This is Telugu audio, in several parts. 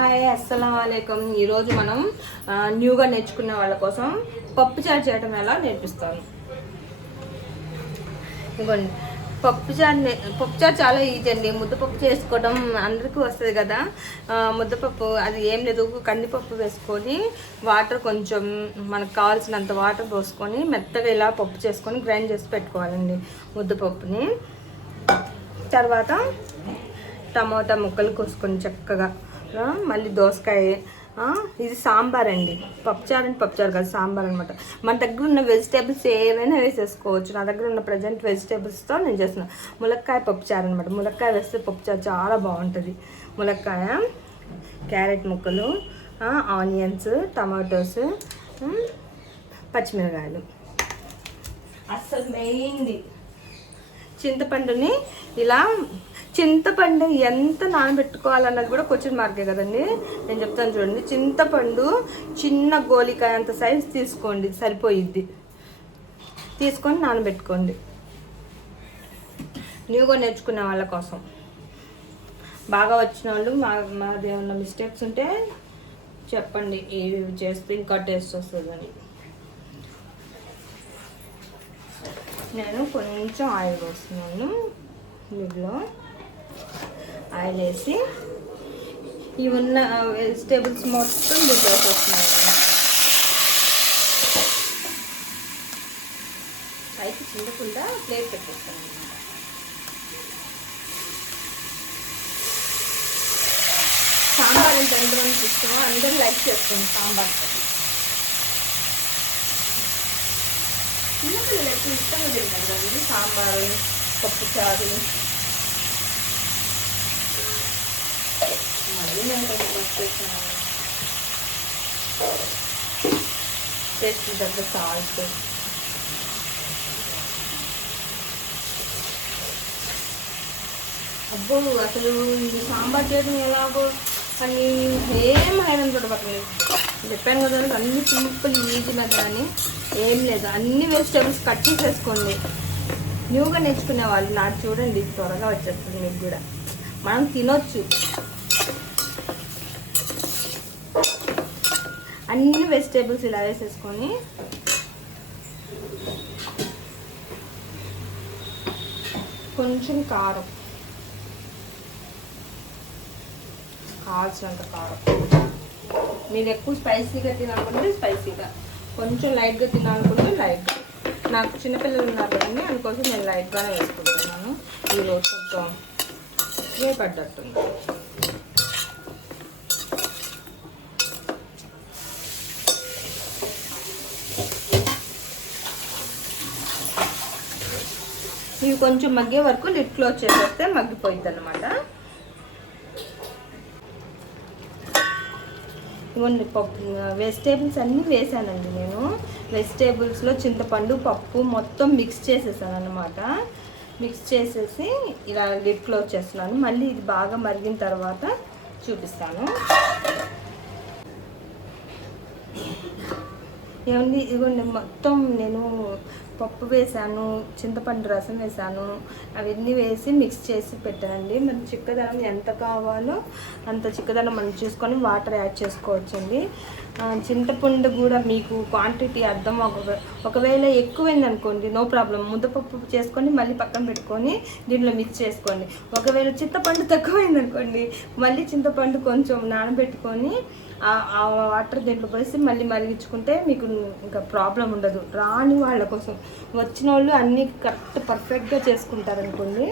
హాయ్ అస్సలం వాలేకుమ్. ఈరోజు మనం న్యూగా నేర్చుకునే వాళ్ళ కోసం పప్పుచారు చేయడం ఎలా నేర్పిస్తాను. ఇదిగోండి పప్పుచారు చాలా ఈజీ అండి. ముద్దపప్పు చేసుకోవడం అందరికీ వస్తుంది కదా. ముద్దపప్పు అది ఏం లేదు, కందిపప్పు వేసుకొని వాటర్ కొంచెం మనకు కావాల్సినంత వాటర్ పోసుకొని మెత్తగా ఇలా పప్పు చేసుకొని గ్రైండ్ చేసి పెట్టుకోవాలండి ముద్దపప్పుని. తర్వాత టమాటా ముక్కలు కోసుకొని చక్కగా, మళ్ళీ దోసకాయ, ఇది సాంబార్ అండి. పప్పుచారు అంటే పప్పుచారు కాదు, సాంబార్ అనమాట. మన దగ్గర ఉన్న వెజిటేబుల్స్ ఏవైనా వేసేసుకోవచ్చు. నా దగ్గర ఉన్న ప్రజెంట్ వెజిటేబుల్స్తో నేను చేస్తున్నాను. ములక్కాయ పప్పుచారు అనమాట. ములక్కాయ వేస్తే పప్పుచారు చాలా బాగుంటుంది. ములక్కాయ, క్యారెట్ ముక్కలు, ఆనియన్స్, టమాటోస్, పచ్చిమిరకాయలు. అస్సలు మెయిన్ది చింతపండుని ఇలా, చింతపండు ఎంత నానబెట్టుకోవాలన్నది కూడా క్వశ్చన్ మార్కే కదండి. నేను చెప్తాను చూడండి. చింతపండు చిన్న గోలికాయ అంత సైజ్ తీసుకోండి, సరిపోయిద్ది. తీసుకొని నానబెట్టుకోండి. న్యూగా నేర్చుకునే వాళ్ళ కోసం. బాగా వచ్చిన వాళ్ళు మాది ఏమన్నా మిస్టేక్స్ ఉంటే చెప్పండి, ఇవి చేస్తే ఇంకా టేస్ట్ వస్తుందని. నేను కొంచెం ఆయిల్ వేస్తున్నాను. ఇందులో ఆయిల్ వేసి ఈ ఉన్న వెజిటేబుల్స్ మొత్తం దీంట్లో వేసేస్తున్నాను. పైకి చింతకుండా ప్లేట్ పెట్టేస్తాను. సాంబార్ అంటే ఎంతమందికి ఇష్టమో అందరూ లైక్ చేస్తాను సాంబార్. చిన్నపిల్లలు ఎక్కువ ఇష్టంగా తింటారు కదండి సాంబారు, పప్పుచారు. మళ్ళీ నేను కొంచెం వచ్చేసాను. టేస్ట్ దగ్గర సాల్ట్, అబ్బో అసలు ఇది సాంబార్ చేయడం ఎలాగో అని ఏం హైరాన్ కూడా పట్టలేదు. చెప్పాను కదా, అన్ని సింపుల్ ఈజీ మెథడ్ అని ఏం లేదు. అన్ని వెజిటేబుల్స్ కట్ చేసేసుకోండి. న్యూగా నేర్చుకునే వాళ్ళు నాకు చూడండి, త్వరగా వచ్చేస్తుంది మీకు కూడా. మనం తినొచ్చు. అన్ని వెజిటేబుల్స్ ఇలా వేసేసుకొని కొంచెం కారం, కావాల్సినంత కారం. మీరు ఎక్కువ స్పైసీగా తినాలనుకుంటే స్పైసీగా, కొంచెం లైట్గా తినాలనుకుంటే లైట్గా. నాకు చిన్నపిల్లలు ఉన్నారు కదండి, అందుకోసం నేను లైట్గానే వేసుకుంటున్నాను. ఈరోజు కొంచెం వేపడ్డట్టుంది. ఇవి కొంచెం మగ్గే వరకు లిడ్ క్లోజ్ చేసేస్తే మగ్గిపోయింది అనమాట. ఇవన్నీ పప్పు వెజిటేబుల్స్ అన్నీ వేసానండి నేను. వెజిటేబుల్స్లో చింతపండు, పప్పు మొత్తం మిక్స్ చేసేసాను అనమాట. మిక్స్ చేసేసి ఇలా లిడ్ క్లోజ్ చేస్తున్నాను. మళ్ళీ ఇది బాగా మరిగిన తర్వాత చూపిస్తాను. ఏమండి, ఇదిగోండి మొత్తం నేను పప్పు వేసాను, చింతపండు రసం వేసాను, అవన్నీ వేసి మిక్స్ చేసి పెట్టానండి. మరి చిక్కదనం ఎంత కావాలో అంత చిక్కదనం మనం చూసుకొని వాటర్ యాడ్ చేసుకోవచ్చండి. చింతపండు కూడా మీకు క్వాంటిటీ అర్థం ఒకవేళ ఎక్కువైంది అనుకోండి, నో ప్రాబ్లం, ముద్దపప్పు చేసుకొని మళ్ళీ పక్కన పెట్టుకొని దీంట్లో మిక్స్ చేసుకోండి. ఒకవేళ చింతపండు తక్కువైంది అనుకోండి, మళ్ళీ చింతపండు కొంచెం నానబెట్టుకొని ఆ వాటర్ దీంట్లో పోసి మళ్ళీ మరిగించుకుంటే మీకు ఇంకా ప్రాబ్లం ఉండదు. రాని వాళ్ళ కోసం, వచ్చిన వాళ్ళు అన్నీ కరెక్ట్ పర్ఫెక్ట్గా చేసుకుంటారు అనుకోండి,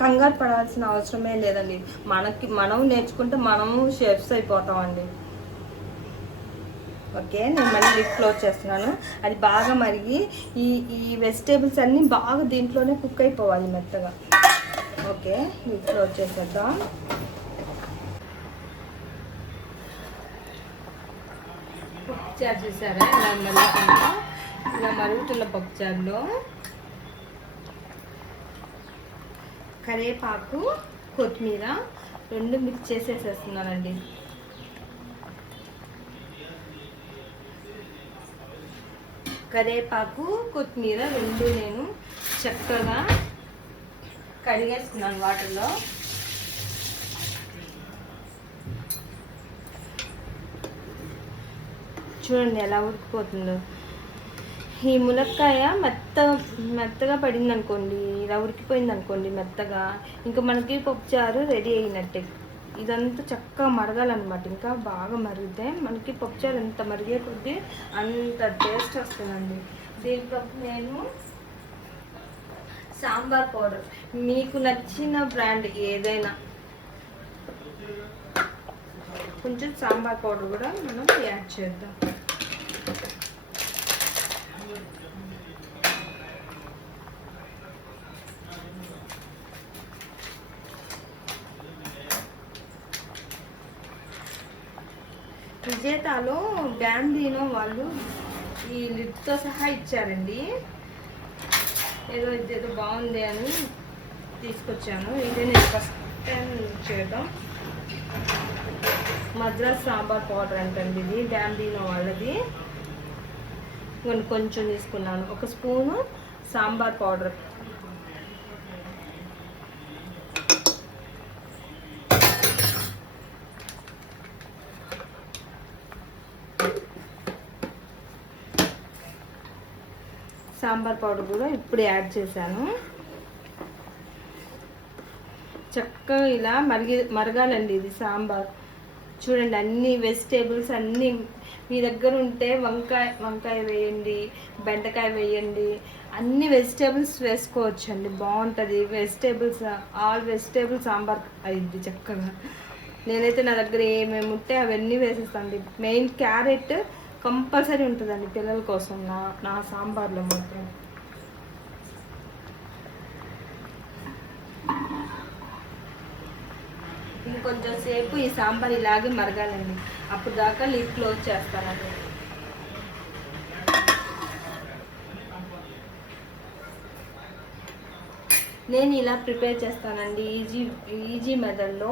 కంగారు పడాల్సిన అవసరమే లేదండి. మనం నేర్చుకుంటే మనము షెఫ్స్ అయిపోతామండి. ఓకే, నేను మళ్ళీ లిడ్ క్లోజ్ చేస్తున్నాను. అది బాగా మరిగి ఈ వెజిటేబుల్స్ అన్నీ బాగా దీంట్లోనే కుక్ అయిపోవాలి మెత్తగా. ఓకే, లిడ్ క్లోజ్ చేసేద్దాం. పప్పుచారు చూసారా ఇలా మరుగుతున్న పప్పుచారులో కరివేపాకు, కొత్తిమీర రెండు మిక్స్ చేసేసేస్తున్నానండి. కరివేపాకు, కొత్తిమీర రెండు నేను చక్కగా కడిగేసుకున్నాను వాటర్లో. చూడండి ఎలా ఉడికిపోతుందో. ఈ ములక్కాయ మెత్తగా పడింది అనుకోండి, ఇలా ఉడికిపోయింది అనుకోండి మెత్తగా, ఇంకా మనకి పప్పుచారు రెడీ అయినట్టే. ఇదంతా చక్కగా మరగాలన్నమాట. ఇంకా బాగా మరిగితే మనకి పప్పుచారు ఎంత మరిగే కొద్దీ అంత టేస్ట్ వస్తుందండి. దీంట్లో నేను సాంబార్ పౌడర్, మీకు నచ్చిన బ్రాండ్ ఏదైనా కొంచెం సాంబార్ పౌడర్ కూడా మనం యాడ్ చేద్దాం. విజేతాలో బ్యాంబీనో వాళ్ళు ఈ లిడ్తో సహా ఇచ్చారండి. ఏదో బాగుంది అని తీసుకొచ్చాను. ఇదే నేను ఫస్ట్ టైం చేయడం. మద్రాస్ సాంబార్ పౌడర్ అంటండి ఇది, బ్యాంబీనో వాళ్ళది. కొంచెం తీసుకున్నాను, 1 spoon sambar powder. Sambar powder కూడా ఇప్పుడు యాడ్ చేశాను. చక్కగా ఇలా మరగాలండి ఇది సాంబార్. చూడండి అన్ని వెజిటేబుల్స్ అన్నీ మీ దగ్గర ఉంటే వంకాయ వేయండి, బెండకాయ వేయండి, అన్ని వెజిటేబుల్స్ వేసుకోవచ్చండి, బాగుంటుంది. ఆల్ వెజిటేబుల్ సాంబార్ అయింది చక్కగా. నేనైతే నా దగ్గర ఏమేమి ఉంటే అవన్నీ వేసేస్తాను. మెయిన్ క్యారెట్ కంపల్సరీ ఉంటుందండి పిల్లల కోసం నా సాంబార్లో మాత్రం. ఇంకొంచెం సేపు ఈ సాంబార్ ఇలాగే మరగాలండి, అప్పుడు దాకా లిడ్ క్లోజ్ చేస్తానండి. నేను ఇలా ప్రిపేర్ చేస్తానండి ఈజీ మెథడ్లో.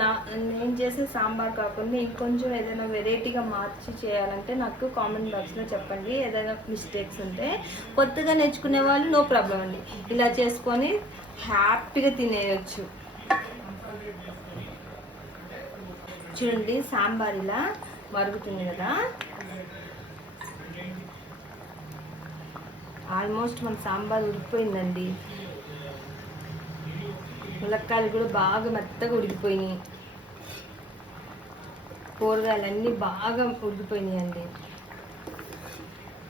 నేను చేసే సాంబార్ కాకుండా ఇంకొంచెం ఏదైనా వెరైటీగా మార్చి చేయాలంటే నాకు కామెంట్ బాక్స్లో చెప్పండి. ఏదైనా మిస్టేక్స్ ఉంటే కొత్తగా నేర్చుకునే వాళ్ళు నో ప్రాబ్లం అండి, ఇలా చేసుకొని హ్యాపీగా తినేయచ్చు. చూడండి సాంబార్ ఇలా మరుగుతుంది కదా. ఆల్మోస్ట్ మన సాంబార్ ఉడికిపోయిందండి. ములక్కాయలు కూడా బాగా మెత్తగా ఉడికిపోయినాయి, కూరగాయలన్నీ బాగా ఉడికిపోయినాయండి.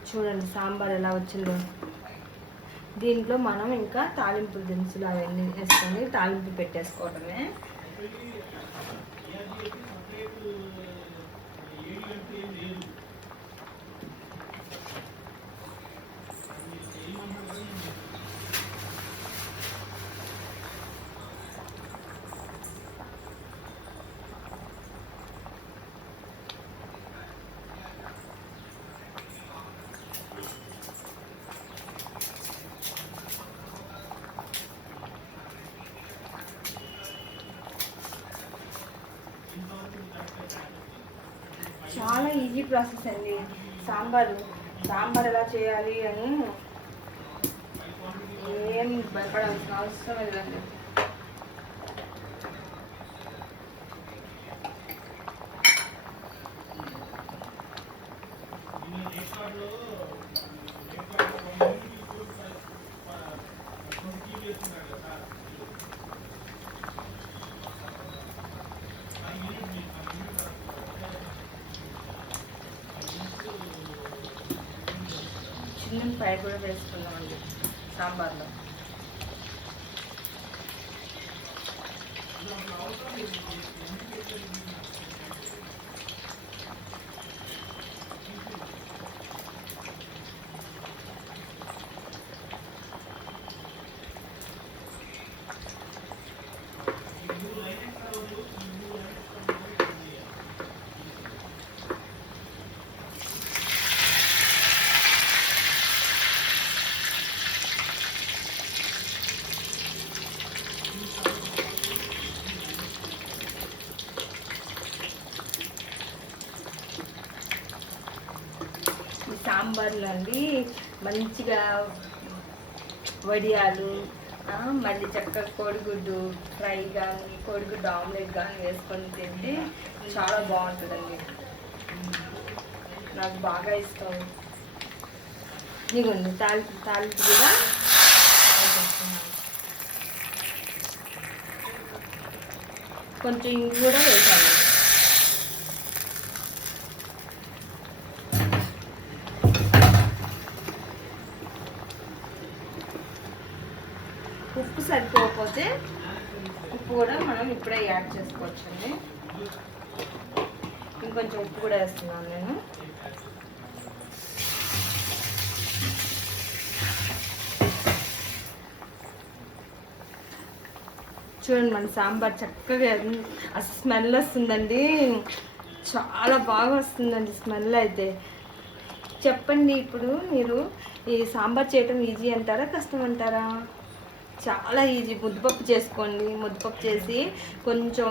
చూడండి సాంబార్ ఎలా వచ్చిందో. దీంట్లో మనం ఇంకా తాలింపు దినుసులు అవన్నీ వేసుకొని తాలింపు పెట్టేసుకోవడమే. చాలా ఈజీ ప్రాసెస్ అండి సాంబార్ ఎలా చేయాలి అని ఏం భయపడాల్సిన అవసరం లేదండి. చిన్నపాయ కూడా వేసుకున్నామండి సాంబార్లో. సాంబార్లో అండి మంచిగా వడియాలు, మళ్ళీ చక్కగా కోడిగుడ్డు ఫ్రై కానీ కోడిగుడ్డు ఆమ్లెట్ కానీ వేసుకొని తింటే చాలా బాగుంటుందండి. నాకు బాగా ఇష్టం. ఇదిగోండి తాలింపు కూడా కొంచెం ఇంగు కూడా వేసాను. ఉప్పు సరిపోకపోతే ఉప్పు కూడా మనం ఇప్పుడే యాడ్ చేసుకోవచ్చండి. ఇంకొంచెం ఉప్పు కూడా వేస్తున్నాను నేను. చూడండి మన సాంబార్ చక్కగా స్మెల్ వస్తుందండి. చాలా బాగా వస్తుందండి స్మెల్ అయితే. చెప్పండి, ఇప్పుడు మీరు ఈ సాంబార్ చేయటం ఈజీ అంటారా కష్టం అంటారా? చాలా ఈజీ. ముద్దపప్పు చేసుకోండి. ముద్దపప్పు చేసి కొంచెం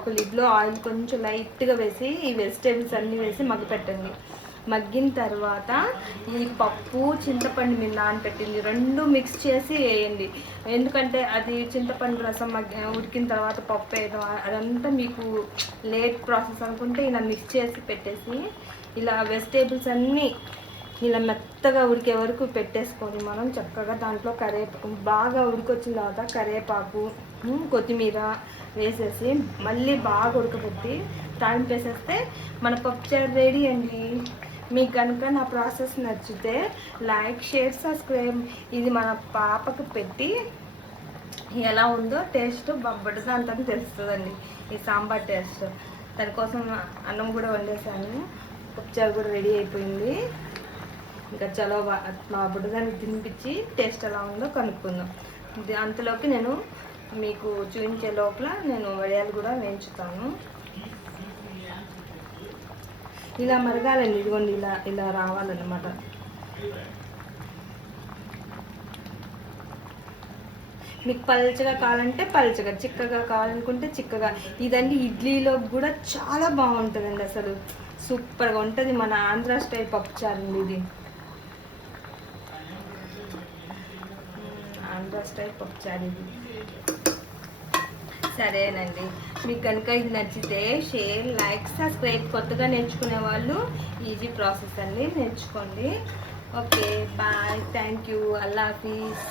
ఒక లిడ్లో ఆయిల్ కొంచెం లైట్గా వేసి ఈ వెజిటేబుల్స్ అన్నీ వేసి మగ్గపెట్టండి. మగ్గిన తర్వాత ఈ పప్పు చింతపండు మీరు నానబెట్టింది రెండు మిక్స్ చేసి వేయండి. ఎందుకంటే అది చింతపండు రసం ఉడికిన తర్వాత పప్పు వేయడం అదంతా మీకు లేట్ ప్రాసెస్ అనుకుంటే ఇలా మిక్స్ చేసి పెట్టేసి ఇలా వెజిటేబుల్స్ అన్నీ ఇలా మెత్తగా ఉడికే వరకు పెట్టేసుకొని మనం చక్కగా దాంట్లో బాగా ఉడికొచ్చిన తర్వాత కరివేపాకు కొత్తిమీర వేసేసి మళ్ళీ బాగా ఉడకబెట్టి తాలింపు వేసేస్తే మన పప్పుచారు రెడీ అండి. మీకు కనుక నా ప్రాసెస్ నచ్చితే లైక్, షేర్, సబ్స్క్రైబ్. ఇది మన పాపకు పెట్టి ఎలా ఉందో టేస్ట్ బొబ్బడిగా అంతా తెలుస్తుందండి ఈ సాంబార్ టేస్ట్. దానికోసం అన్నం కూడా వండేసాను. పప్పుచారు కూడా రెడీ అయిపోయింది. ఇంకా చలో మా బుడ్డదాన్ని తినిపించి టేస్ట్ ఎలా ఉందో కనుక్కుందాం. అంతలోకి నేను మీకు చూపించే లోపల నేను వడియాలు కూడా వేయించుతాను. ఇలా మరగాలండి. ఇదిగోండి ఇలా ఇలా రావాలన్నమాట. మీకు పల్చగా కావాలంటే పల్చగా, చిక్కగా కావాలనుకుంటే చిక్కగా. ఇదండి ఇడ్లీలో కూడా చాలా బాగుంటుందండి. అసలు సూపర్గా ఉంటుంది. మన ఆంధ్ర స్టైల్ పప్పుచారు ఇది. ఆంధ్ర స్టైల్ పప్పుచారు ఇది. సరేనండి, మీకు కనుక ఇది నచ్చితే షేర్, లైక్, సబ్స్క్రైబ్. కొత్తగా నేర్చుకునే వాళ్ళు ఈజీ ప్రాసెస్ అండి, నేర్చుకోండి. ఓకే, బాయ్, థ్యాంక్ యూ, అల్లా హాఫీజ్.